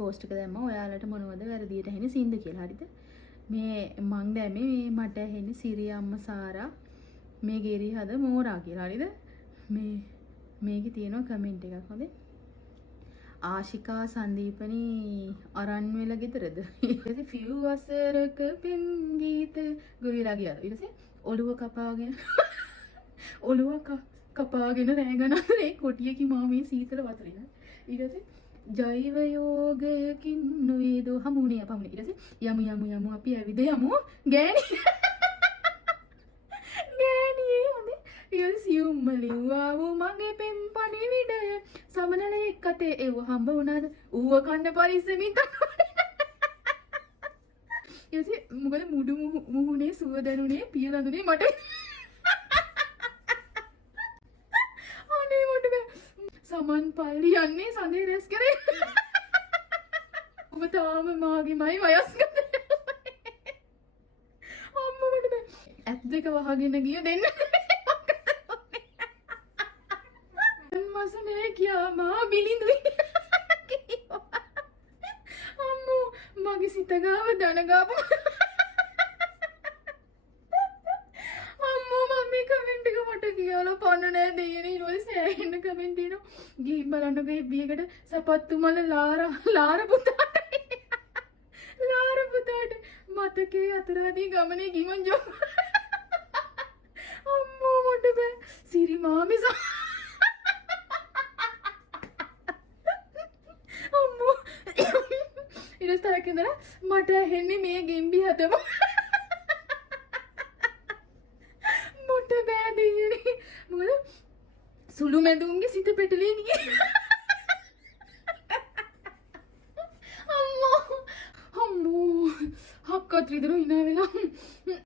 Post එක දැම්මා. ඔයාලට මොනවද වැරදියට ඇහෙන්නේ සින්ද කියලා. හරිද? මේ මං දැම්මේ මේ මට ඇහෙන්නේ සිරිය අම්මා සාරා මේ ගේරි හද මෝරා කියලා. හරිද? මේකේ තියෙනවා කමෙන්ට් එකක්. හොඳේ. ආශිකා සංදීපනි අරන් වෙල ගෙදරද? ඊට ෆිව් වසරක පෙම් ගීත ගුරිලා ගියා. ඊට පස්සේ ඔළුව කපාගෙන රැගනනේ කොටියකි මාමේ සීතල වතුරින්. ඊට පස්සේ ජෛව යෝගයකින් නොවේදෝ හමුනේ අපමුනේ. ඊට පස්සේ යමු අපි ඇවිද යමු ගෑණි. ගෑණි හොඳේ. ඊට සියුම්ම ලිව්වා වූ මගේ පෙම් පණිවිඩය සමනලේ එක්කතේ එව හම්බ වුණාද ඌව කන්න පරිස්සමින් කනවා. ඊට මොකද මුඩු මුහුණේ සුව දැනුනේ පිය ලඳුනේ මට. අනේ මට සමන් පල්ලි යන්නේ සඳේ රැස් කරේ. ඔබ තාම මාගේමයි වයස්ගත. අම්මෝ මට ඇත් දෙක වහගෙන ගිය දෙන්න. මසනේ කියා මා බිලිඳුයි. අම්මෝ මගේ සිත ගාව දන ගාපු. අම්මෝ මම්මී කමෙන්ට් එක මට කියලා පන්න නෑ දෙයනේ. ඊට පස්සේ ඇහෙන්න කමෙන්ට් එනවා. ගිහින් බලන්න බේබියකට සපත්තු මල ලාර පුතාට. ලාර පුතාට මතකේ අතරදී ගමනේ ගිමන් ජෝ. අම්මෝ මට බෑ. සිරි මාමි ඉරස්තරකින්දර මට ඇහෙන්නේ මේ ගෙම්බි හදම. මොට බෑ දෙයනේ. මොකද සුළු මැදුම්ගේ සිත පෙටලී ගියේ. අම්මෝ හක්කත් විතර ඉනා වෙලා